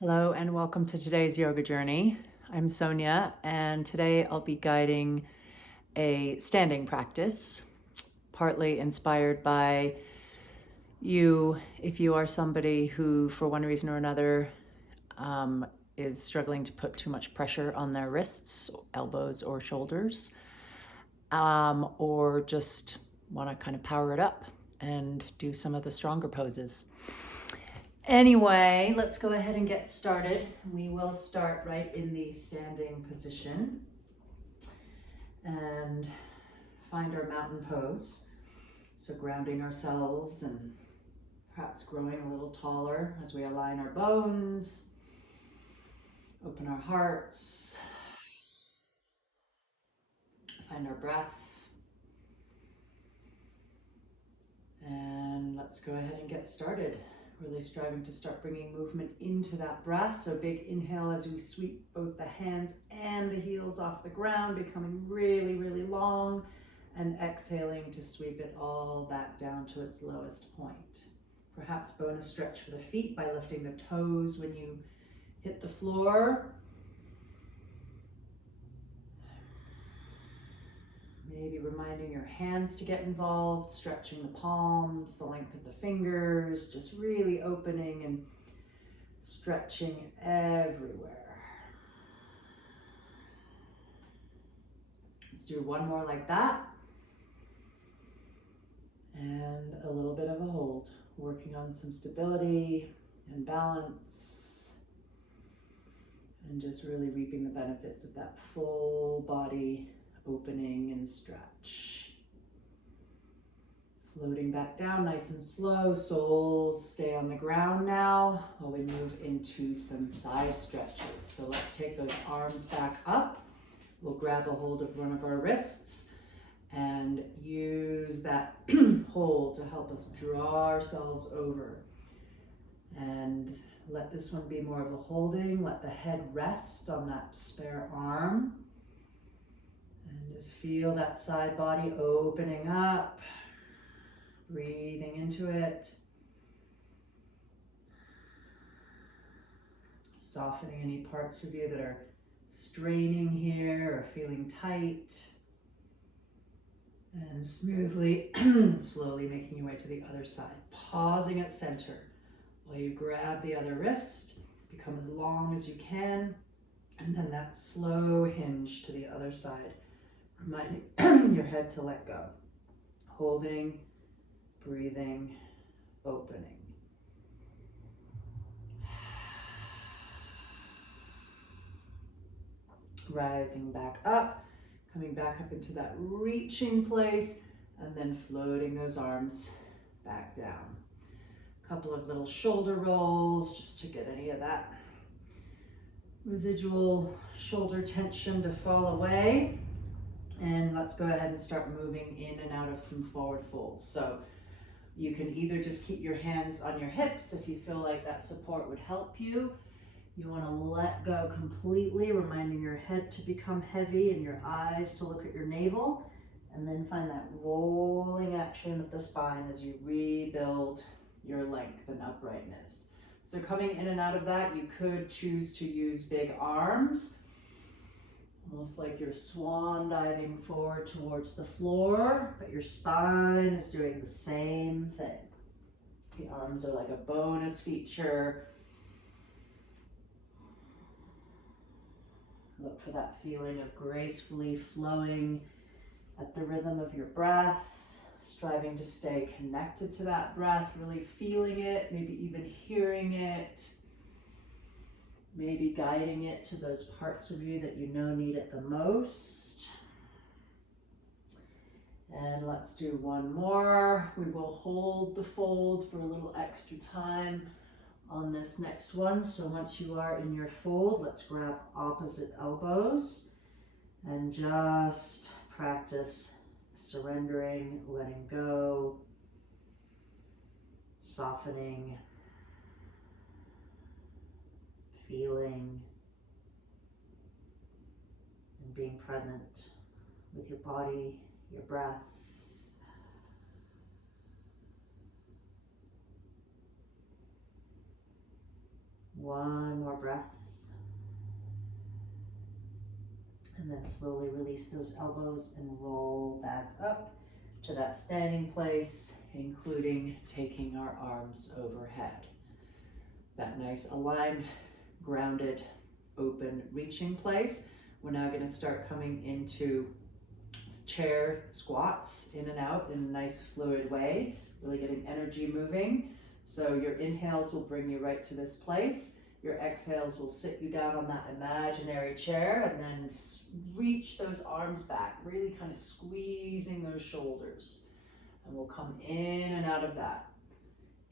Hello and welcome to today's yoga journey. I'm Sonia, and today I'll be guiding a standing practice, partly inspired by you if you are somebody who, for one reason or another, is struggling to put too much pressure on their wrists, elbows, or shoulders, or just want to kind of power it up and do some of the stronger poses. Anyway, let's go ahead and get started. We will start right in the standing position and find our mountain pose. So grounding ourselves and perhaps growing a little taller as we align our bones, open our hearts, find our breath. And let's go ahead and get started. Really striving to start bringing movement into that breath. So big inhale as we sweep both the hands and the heels off the ground, becoming really, really long, and exhaling to sweep it all back down to its lowest point. Perhaps bonus stretch for the feet by lifting the toes when you hit the floor. Maybe reminding your hands to get involved, stretching the palms, the length of the fingers, just really opening and stretching everywhere. Let's do one more like that. And a little bit of a hold, working on some stability and balance, and just really reaping the benefits of that full body opening and stretch. Floating back down nice and slow. Soles stay on the ground now while we move into some side stretches. So let's take those arms back up. We'll grab a hold of one of our wrists and use that hold to help us draw ourselves over. And let this one be more of a holding. Let the head rest on that spare arm. And just feel that side body opening up, breathing into it, softening any parts of you that are straining here or feeling tight, and smoothly, slowly making your way to the other side, pausing at center while you grab the other wrist, become as long as you can, and then that slow hinge to the other side. Reminding your head to let go. Holding, breathing, opening. Rising back up, coming back up into that reaching place, and then floating those arms back down. A couple of little shoulder rolls just to get any of that residual shoulder tension to fall away. And let's go ahead and start moving in and out of some forward folds. So you can either just keep your hands on your hips if you feel like that support would help you. You want to let go completely, reminding your head to become heavy and your eyes to look at your navel. And then find that rolling action of the spine as you rebuild your length and uprightness. So coming in and out of that, you could choose to use big arms, almost like you're swan diving forward towards the floor, but your spine is doing the same thing. The arms are like a bonus feature. Look for that feeling of gracefully flowing at the rhythm of your breath, striving to stay connected to that breath, really feeling it, maybe even hearing it. Maybe guiding it to those parts of you that you know need it the most. And let's do one more. We will hold the fold for a little extra time on this next one. So once you are in your fold, let's grab opposite elbows and just practice surrendering, letting go, softening, feeling, and being present with your body, your breath. One more breath. And then slowly release those elbows and roll back up to that standing place, including taking our arms overhead. That nice aligned, grounded, open, reaching place. We're now going to start coming into chair squats, in and out in a nice fluid way, really getting energy moving. So your inhales will bring you right to this place. Your exhales will sit you down on that imaginary chair, and then reach those arms back, really kind of squeezing those shoulders. And we'll come in and out of that.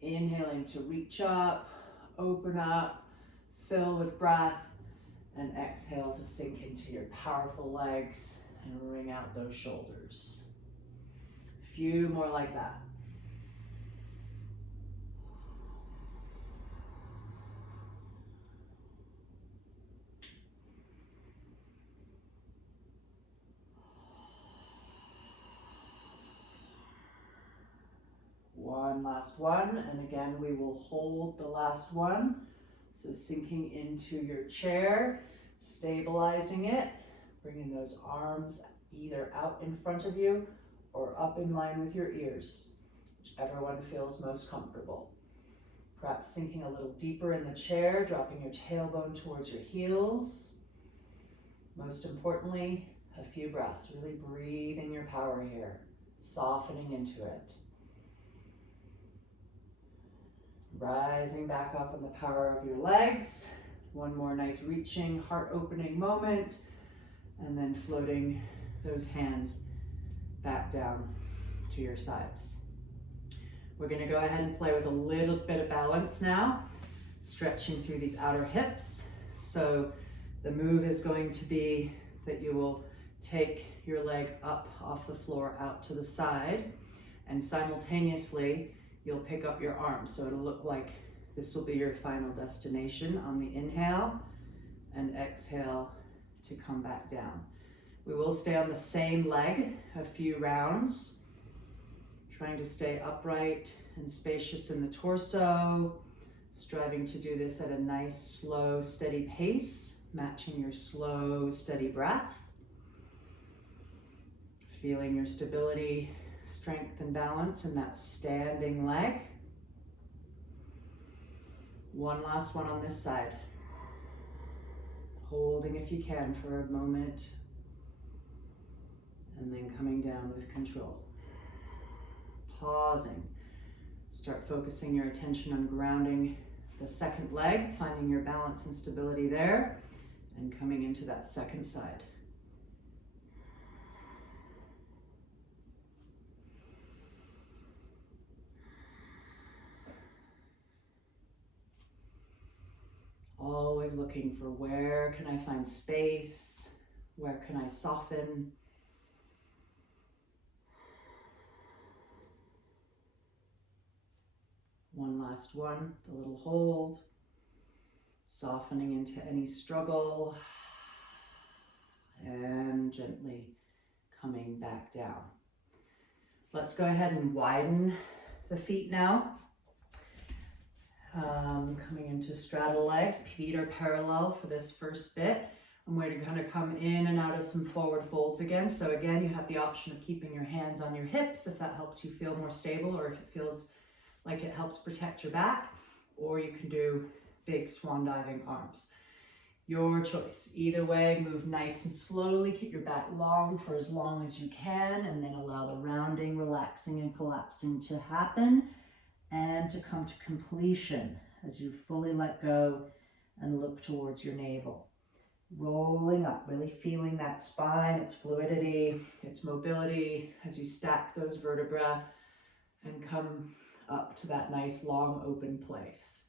Inhaling to reach up, open up, fill with breath, and exhale to sink into your powerful legs and wring out those shoulders. A few more like that. One last one, and again we will hold the last one. So sinking into your chair, stabilizing it, bringing those arms either out in front of you or up in line with your ears, whichever one feels most comfortable. Perhaps sinking a little deeper in the chair, dropping your tailbone towards your heels. Most importantly, a few breaths, really breathing your power here, softening into it. Rising back up in the power of your legs. One more nice reaching, heart-opening moment. And then floating those hands back down to your sides. We're going to go ahead and play with a little bit of balance now. Stretching through these outer hips. So the move is going to be that you will take your leg up off the floor out to the side. And simultaneously, you'll pick up your arms, so it'll look like this will be your final destination on the inhale, and exhale to come back down. We will stay on the same leg a few rounds, trying to stay upright and spacious in the torso, striving to do this at a nice, slow, steady pace, matching your slow, steady breath. Feeling your stability, strength, and balance in that standing leg. One last one on this side. Holding if you can for a moment, and then coming down with control. Pausing. Start focusing your attention on grounding the second leg, finding your balance and stability there, and coming into that second side. Always looking for where can I find space, where can I soften. One last one, the little hold, softening into any struggle, and gently coming back down. Let's go ahead and widen the feet now. Coming into straddle legs, feet are parallel for this first bit. I'm going to kind of come in and out of some forward folds again. So again, you have the option of keeping your hands on your hips if that helps you feel more stable, or if it feels like it helps protect your back, or you can do big swan diving arms. Your choice. Either way, move nice and slowly. Keep your back long for as long as you can, and then allow the rounding, relaxing, and collapsing to happen and to come to completion as you fully let go and look towards your navel. Rolling up, really feeling that spine, its fluidity, its mobility as you stack those vertebrae and come up to that nice long open place.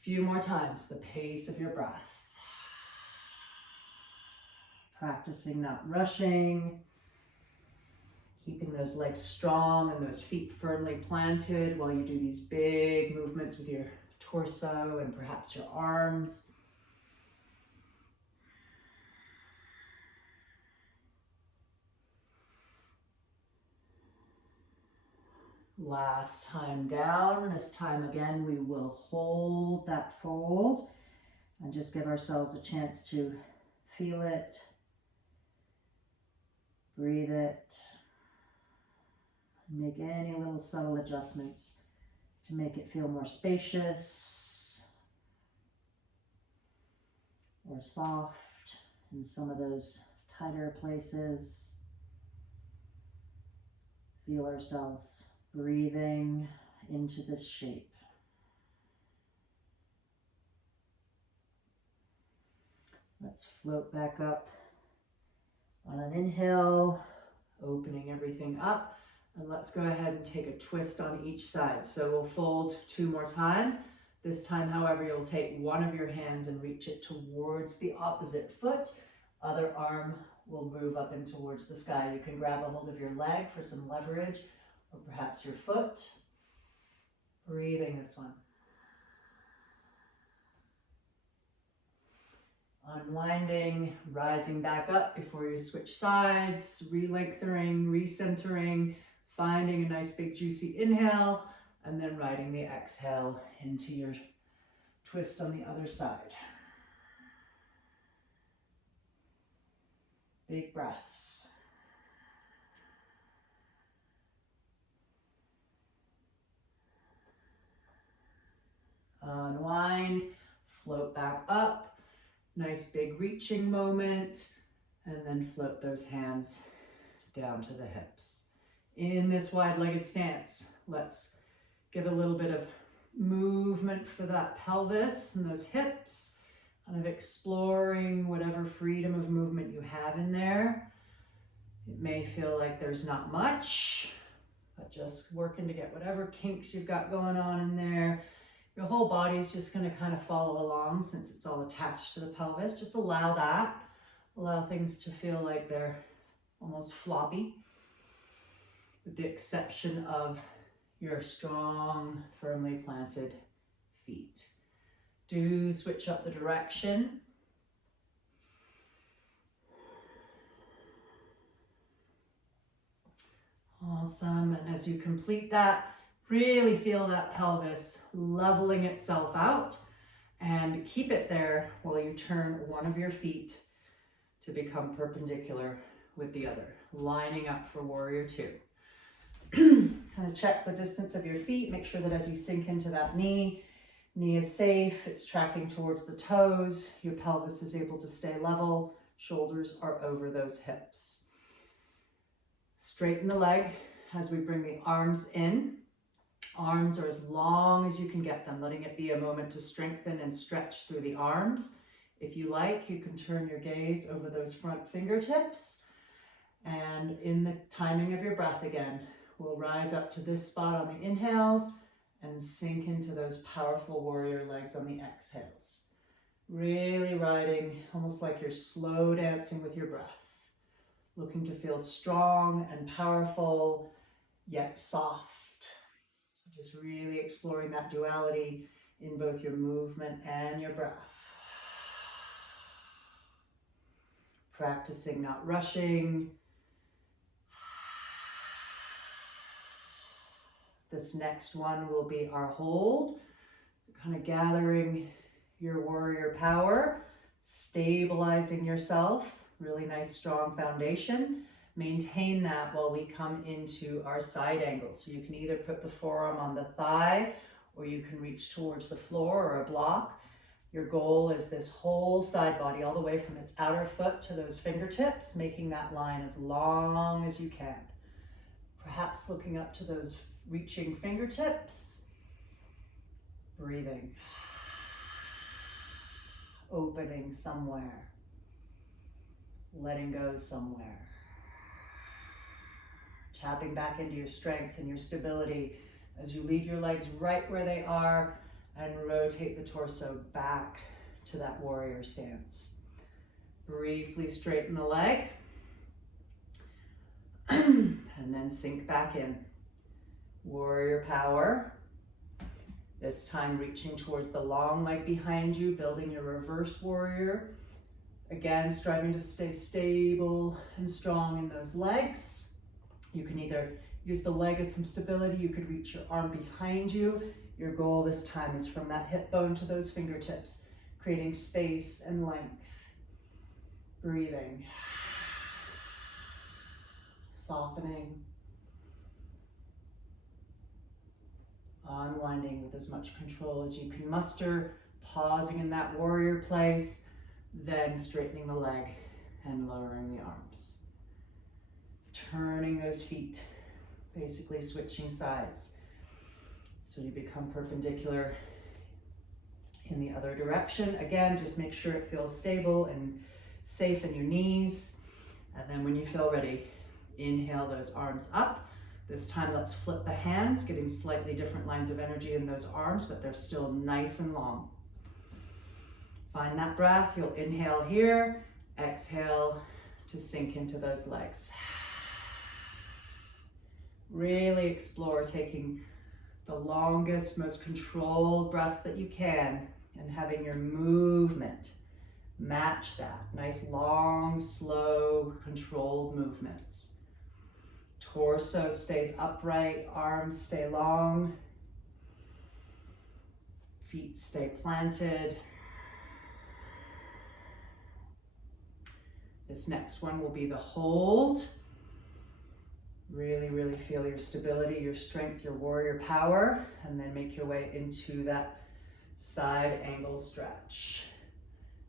A few more times, the pace of your breath. Practicing not rushing, keeping those legs strong and those feet firmly planted while you do these big movements with your torso and perhaps your arms. Last time down. This time again, we will hold that fold and just give ourselves a chance to feel it, breathe it, and make any little subtle adjustments to make it feel more spacious or soft in some of those tighter places. Feel ourselves breathing into this shape. Let's float back up on an inhale, opening everything up. And let's go ahead and take a twist on each side. So we'll fold 2 more times. This time, however, you'll take one of your hands and reach it towards the opposite foot. Other arm will move up and towards the sky. You can grab a hold of your leg for some leverage, or perhaps your foot. Breathing this one. Unwinding, rising back up before you switch sides, re-lengthening, recentering, finding a nice big juicy inhale, and then riding the exhale into your twist on the other side. Big breaths. Unwind, float back up. Nice big reaching moment, and then float those hands down to the hips. In this wide-legged stance, let's give a little bit of movement for that pelvis and those hips, kind of exploring whatever freedom of movement you have in there. It may feel like there's not much, but just working to get whatever kinks you've got going on in there. Your whole body's just going to kind of follow along since it's all attached to the pelvis. Just allow that. Allow things to feel like they're almost floppy, with the exception of your strong, firmly planted feet. Do switch up the direction. Awesome. And as you complete that, really feel that pelvis leveling itself out, and keep it there while you turn one of your feet to become perpendicular with the other, lining up for warrior 2. Kind of check the distance of your feet. Make sure that as you sink into that knee is safe. It's tracking towards the toes. Your pelvis is able to stay level. Shoulders are over those hips. Straighten the leg as we bring the arms in. Arms are as long as you can get them, letting it be a moment to strengthen and stretch through the arms. If you like, you can turn your gaze over those front fingertips, and in the timing of your breath again, we'll rise up to this spot on the inhales and sink into those powerful warrior legs on the exhales. Really riding, almost like you're slow dancing with your breath, looking to feel strong and powerful, yet soft. Just really exploring that duality in both your movement and your breath. Practicing not rushing. This next one will be our hold. So kind of gathering your warrior power, stabilizing yourself, really nice strong foundation. Maintain that while we come into our side angle. So you can either put the forearm on the thigh, or you can reach towards the floor or a block. Your goal is this whole side body, all the way from its outer foot to those fingertips, making that line as long as you can. Perhaps looking up to those reaching fingertips. Breathing. Opening somewhere. Letting go somewhere. Tapping back into your strength and your stability as you leave your legs right where they are and rotate the torso back to that warrior stance. Briefly straighten the leg and then sink back in. Warrior power. This time reaching towards the long leg behind you, building your reverse warrior. Again, striving to stay stable and strong in those legs. You can either Use the leg as some stability. You could reach your arm behind you. Your goal this time is from that hip bone to those fingertips, creating space and length. Breathing. Softening. Unwinding with as much control as you can muster, pausing in that warrior place, then straightening the leg and lowering the arms. Turning those feet, basically switching sides. So you become perpendicular in the other direction. Again, just make sure it feels stable and safe in your knees. And then when you feel ready, inhale those arms up. This time let's flip the hands, getting slightly different lines of energy in those arms, but they're still nice and long. Find that breath. You'll inhale here, exhale to sink into those legs. Really explore taking the longest, most controlled breath that you can and having your movement match that. Nice, long, slow, controlled movements. Torso stays upright, arms stay long, feet stay planted. This next one will be the hold. Really, really feel your stability, your strength, your warrior power, and then make your way into that side angle stretch.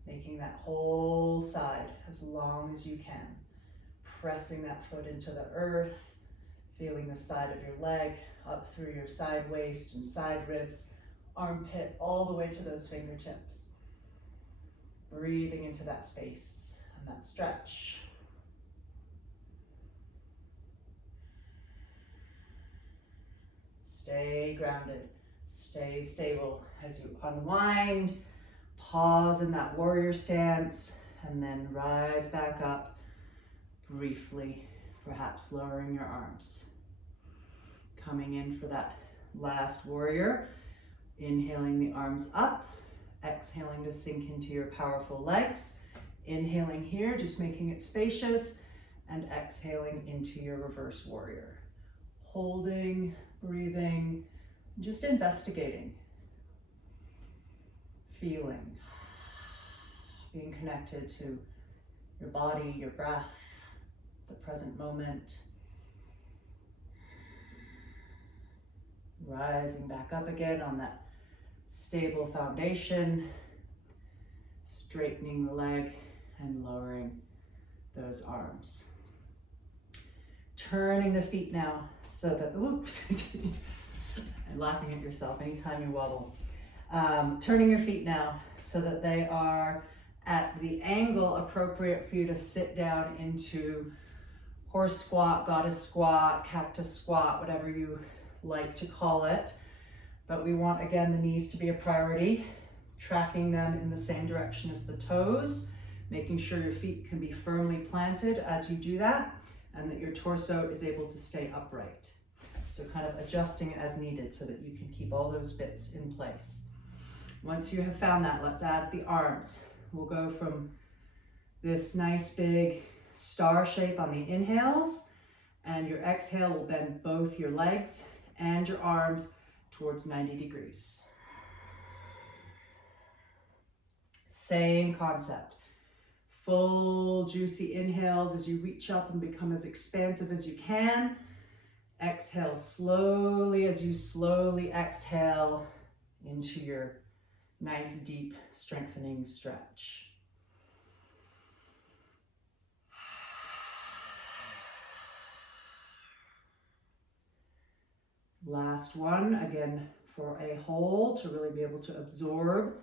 Making that whole side as long as you can. Pressing that foot into the earth, feeling the side of your leg up through your side waist and side ribs, armpit all the way to those fingertips. Breathing into that space and that stretch. Stay grounded, stay stable as you unwind, pause in that warrior stance, and then rise back up briefly, perhaps lowering your arms. Coming in for that last warrior, inhaling the arms up, exhaling to sink into your powerful legs. Inhaling here, just making it spacious, and exhaling into your reverse warrior. Holding, breathing, just investigating, feeling, being connected to your body, your breath, the present moment. Rising back up again on that stable foundation, straightening the leg and lowering those arms. Turning the feet now so that, oops, and laughing at yourself anytime you wobble. Turning your feet now so that they are at the angle appropriate for you to sit down into horse squat, goddess squat, cactus squat, whatever you like to call it. But we want, again, the knees to be a priority, tracking them in the same direction as the toes, making sure your feet can be firmly planted as you do that, and that your torso is able to stay upright. So kind of adjusting as needed so that you can keep all those bits in place. Once you have found that, let's add the arms. We'll go from this nice big star shape on the inhales, and your exhale will bend both your legs and your arms towards 90 degrees. Same concept. Full juicy inhales as you reach up and become as expansive as you can. Exhale slowly as you slowly exhale into your nice deep strengthening stretch. Last one, again for a hold to really be able to absorb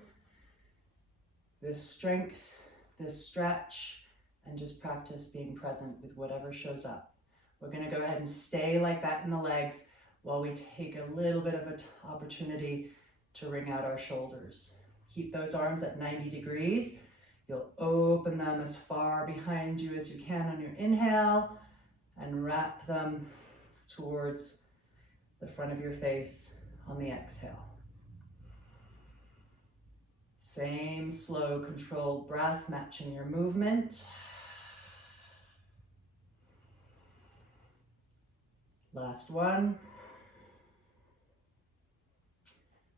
this strength, this stretch, and just practice being present with whatever shows up. We're going to go ahead and stay like that in the legs while we take a little bit of an opportunity to wring out our shoulders. Keep those arms at 90 degrees. You'll open them as far behind you as you can on your inhale and wrap them towards the front of your face on the exhale. Same slow, controlled breath matching your movement. Last one.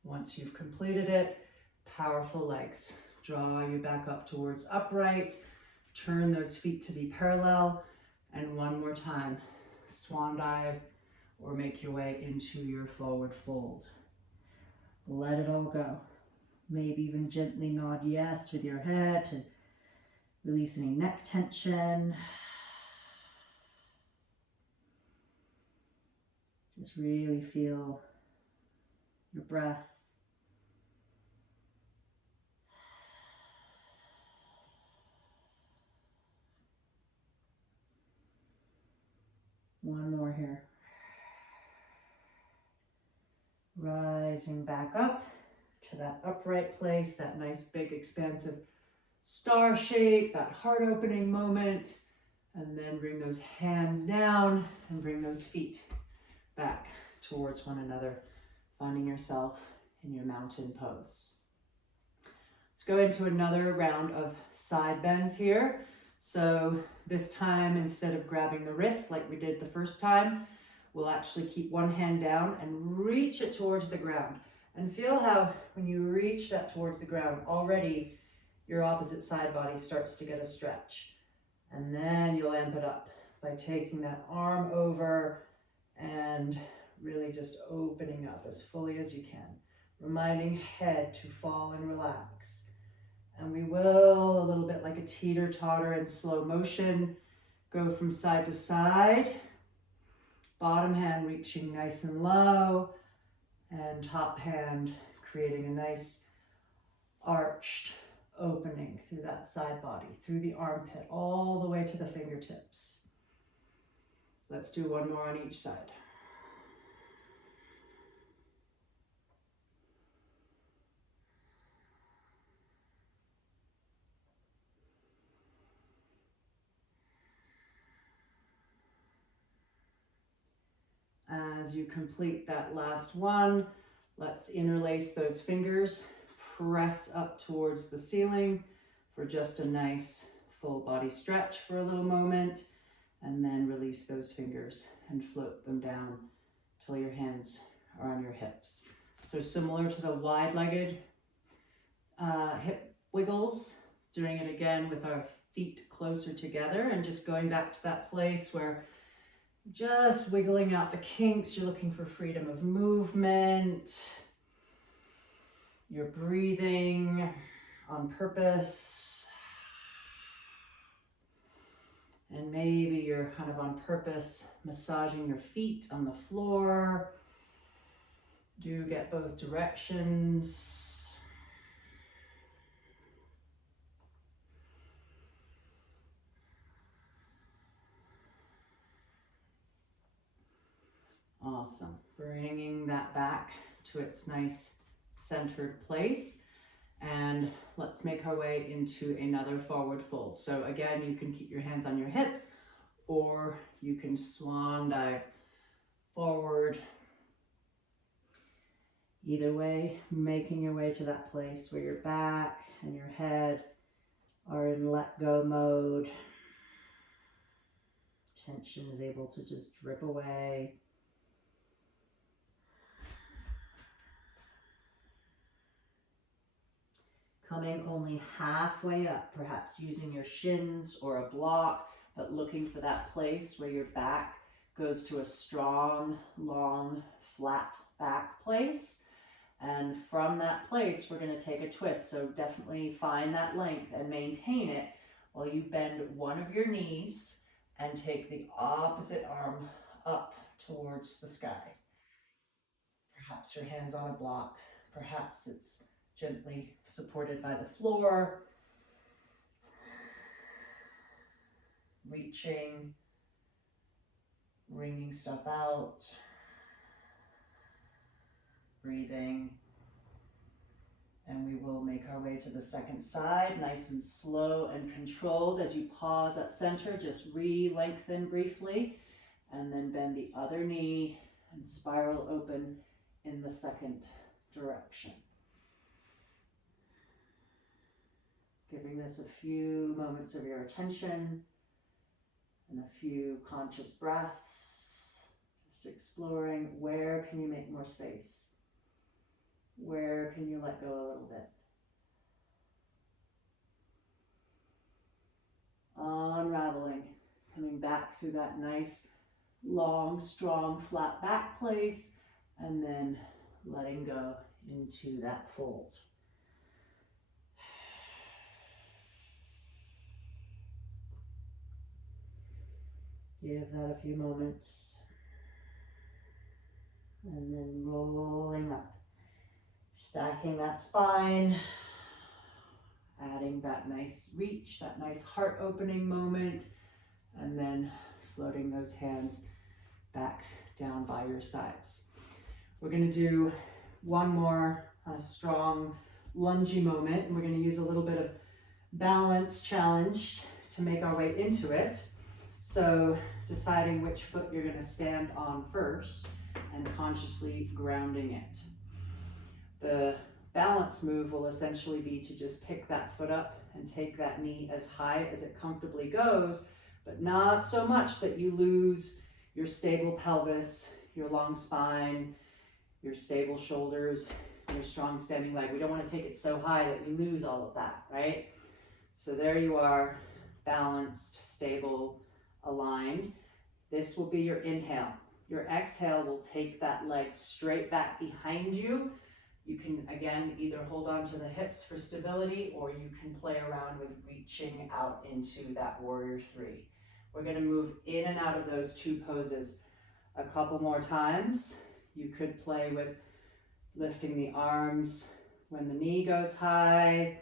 Once you've completed it, powerful legs. Draw you back up towards upright. Turn those feet to be parallel. And one more time, swan dive or make your way into your forward fold. Let it all go. Maybe even gently nod yes with your head to release any neck tension. Just really feel your breath. One more here. Rising back up to that upright place, that nice big expansive star shape, that heart opening moment. And then bring those hands down and bring those feet back towards one another, finding yourself in your mountain pose. Let's go into another round of side bends here. So this time, instead of grabbing the wrist like we did the first time, we'll actually keep one hand down and reach it towards the ground. And feel how when you reach that towards the ground, already your opposite side body starts to get a stretch. And then you'll amp it up by taking that arm over and really just opening up as fully as you can, reminding head to fall and relax. And we will, a little bit like a teeter-totter in slow motion, go from side to side, bottom hand reaching nice and low, and top hand creating a nice arched opening through that side body, through the armpit, all the way to the fingertips. Let's do one more on each side. As you complete that last one, let's interlace those fingers, press up towards the ceiling for just a nice full body stretch for a little moment, and then release those fingers and float them down till your hands are on your hips. So similar to the wide-legged hip wiggles, doing it again with our feet closer together and just going back to that place where just wiggling out the kinks. You're looking for freedom of movement. You're breathing on purpose. And maybe you're kind of on purpose massaging your feet on the floor. Do get both directions. Awesome. Bringing that back to its nice centered place. And let's make our way into another forward fold. So again, you can keep your hands on your hips, or you can swan dive forward. Either way, making your way to that place where your back and your head are in let go mode. Tension is able to just drip away. Coming only halfway up, perhaps using your shins or a block, but looking for that place where your back goes to a strong, long, flat back place. And from that place, we're going to take a twist. So definitely find that length and maintain it while you bend one of your knees and take the opposite arm up towards the sky. Perhaps your hand's on a block. Perhaps it's gently supported by the floor. Reaching, wringing stuff out. Breathing. And we will make our way to the second side, nice and slow and controlled. As you pause at center, just re-lengthen briefly, and then bend the other knee and spiral open in the second direction. Giving this a few moments of your attention and a few conscious breaths, Just exploring where can you make more space? Where can you let go a little bit? Unraveling, coming back through that nice, long, strong, flat back place, and then letting go into that fold. Give that a few moments. And then rolling up, stacking that spine, adding that nice reach, that nice heart opening moment, and then floating those hands back down by your sides. We're going to do one more strong lungy moment, and we're going to use a little bit of balance challenge to make our way into it. So deciding which foot you're going to stand on first and consciously grounding it. The balance move will essentially be to just pick that foot up and take that knee as high as it comfortably goes, but not so much that you lose your stable pelvis, your long spine, your stable shoulders, your strong standing leg. We don't want to take it so high that we lose all of that, right? So there you are, balanced, stable, aligned. This will be your inhale. Your exhale will take that leg straight back behind you. You can, again, either hold on to the hips for stability, or you can play around with reaching out into that warrior three. We're going to move in and out of those two poses a couple more times. You could play with lifting the arms when the knee goes high.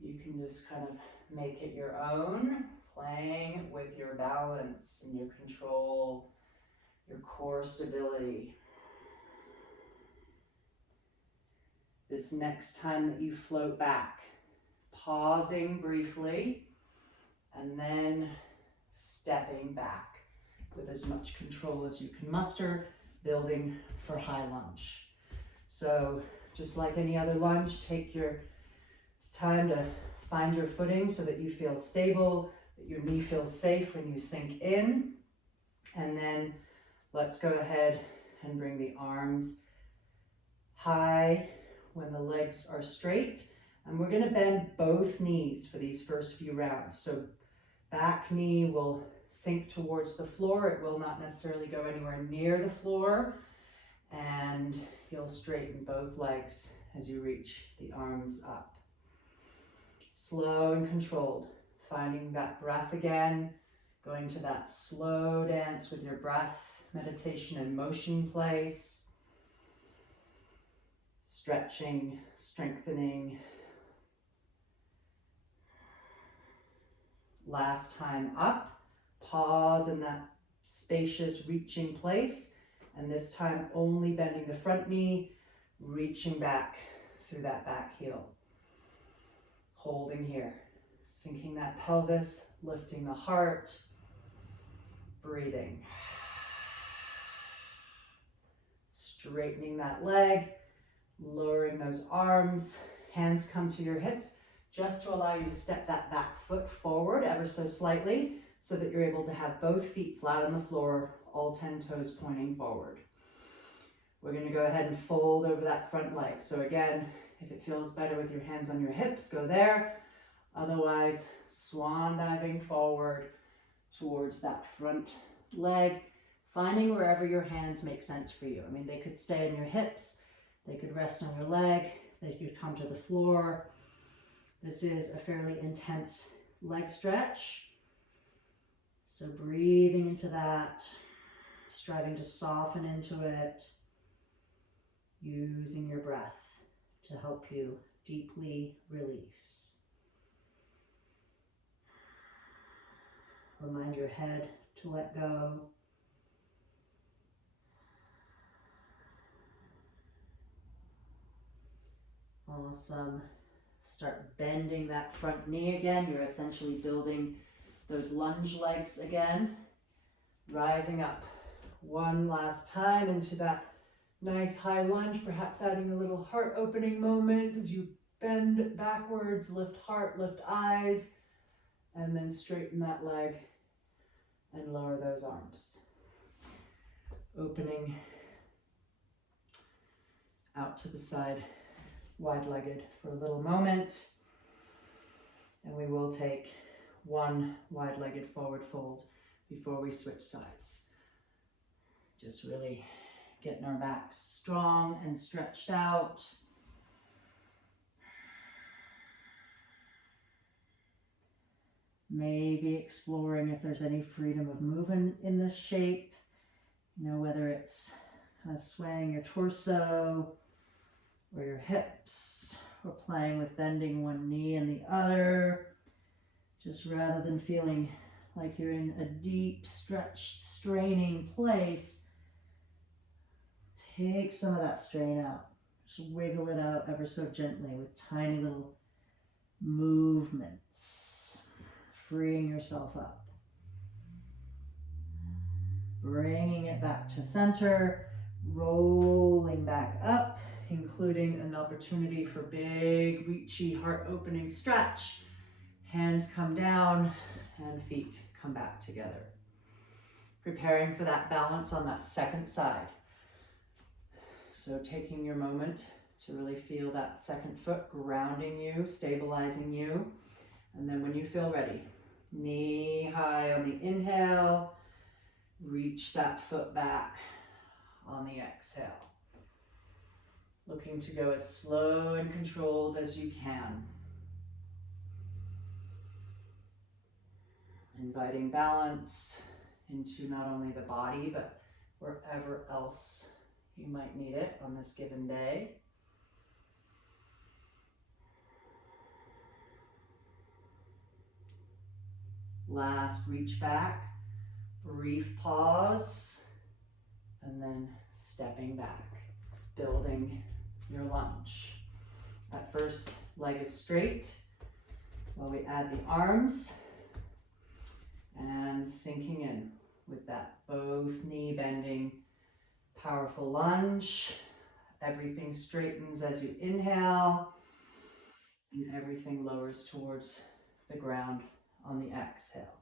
You can just kind of make it your own, playing with your balance and your control, your core stability. This next time that you float back, pausing briefly, and then stepping back with as much control as you can muster, building for high lunge. So just like any other lunge, take your time to find your footing so that you feel stable, that your knee feels safe when you sink in. And then let's go ahead and bring the arms high when the legs are straight. And we're going to bend both knees for these first few rounds. So back knee will sink towards the floor. It will not necessarily go anywhere near the floor. And you'll straighten both legs as you reach the arms up. Slow and controlled, finding that breath again, going to that slow dance with your breath, meditation and motion place, stretching, strengthening. Last time up, pause in that spacious reaching place, and this time only bending the front knee, reaching back through that back heel. Holding here, sinking that pelvis, lifting the heart, breathing. Straightening that leg, lowering those arms, hands come to your hips, just to allow you to step that back foot forward ever so slightly so that you're able to have both feet flat on the floor, all 10 toes pointing forward. We're going to go ahead and fold over that front leg. So again, if it feels better with your hands on your hips, go there. Otherwise, swan diving forward towards that front leg, finding wherever your hands make sense for you. I mean, they could stay on your hips, they could rest on your leg, they could come to the floor. This is a fairly intense leg stretch. So breathing into that, striving to soften into it, using your breath to help you deeply release. Remind your head to let go. Awesome. Start bending that front knee again. You're essentially building those lunge legs again. Rising up one last time into that nice high lunge, perhaps adding a little heart opening moment as you bend backwards, lift heart, lift eyes, and then straighten that leg and lower those arms. opening out to the side, wide-legged for a little moment. And we will take one wide-legged forward fold before we switch sides. Just really getting our backs strong and stretched out. Maybe exploring if there's any freedom of movement in this shape. You know, whether it's kind of swaying your torso or your hips, or playing with bending one knee and the other. Just rather than feeling like you're in a deep, stretched, straining place, take some of that strain out. Just wiggle it out ever so gently with tiny little movements, freeing yourself up. Bringing it back to center, rolling back up, including an opportunity for big, reachy, heart-opening stretch. Hands come down and feet come back together. Preparing for that balance on that second side. So taking your moment to really feel that second foot grounding you, stabilizing you. And then when you feel ready, knee high on the inhale, reach that foot back on the exhale. Looking to go as slow and controlled as you can. Inviting balance into not only the body, but wherever else you might need it on this given day. Last reach back, brief pause, and then stepping back, building your lunge. That first leg is straight while we add the arms and sinking in with that both knee bending, powerful lunge. Everything straightens as you inhale and everything lowers towards the ground on the exhale.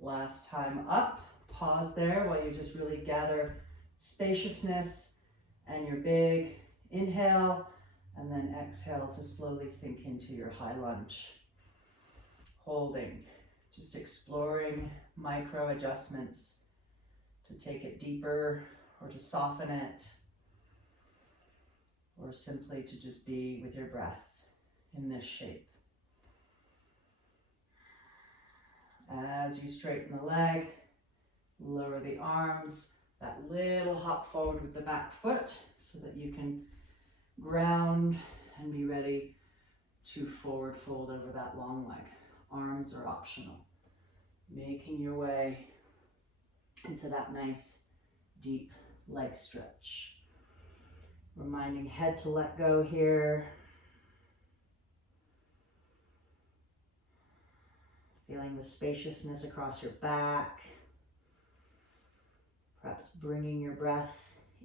Last time up, pause there while you just really gather spaciousness and your big inhale, and then exhale to slowly sink into your high lunge. Holding, just exploring micro adjustments to take it deeper or to soften it, or simply to just be with your breath in this shape. As you straighten the leg, lower the arms, that little hop forward with the back foot so that you can ground and be ready to forward fold over that long leg. Arms are optional. Making your way into that nice deep leg stretch. Reminding head to let go here. Feeling the spaciousness across your back. Perhaps bringing your breath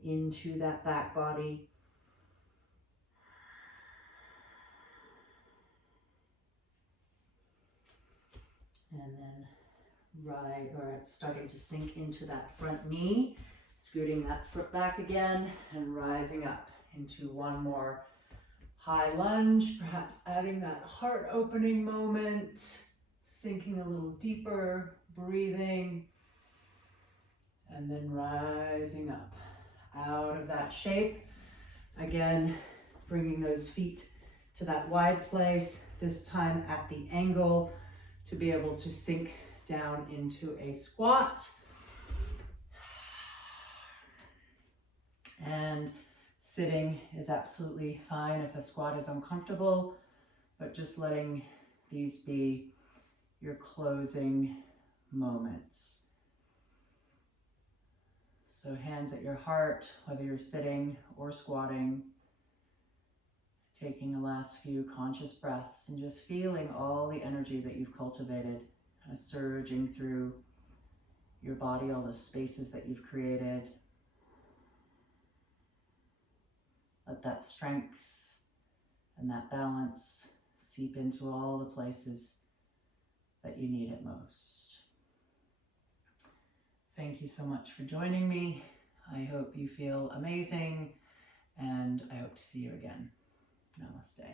into that back body. And then starting to sink into that front knee, scooting that foot back again and rising up into one more high lunge, perhaps adding that heart opening moment, sinking a little deeper, breathing, and then rising up out of that shape. Again, bringing those feet to that wide place, this time at the angle, to be able to sink down into a squat. And sitting is absolutely fine if a squat is uncomfortable, but just letting these be your closing moments. So hands at your heart, whether you're sitting or squatting, taking the last few conscious breaths and just feeling all the energy that you've cultivated kind of surging through your body, all the spaces that you've created. Let that strength and that balance seep into all the places that you need it most. Thank you so much for joining me. I hope you feel amazing, and I hope to see you again. Namaste.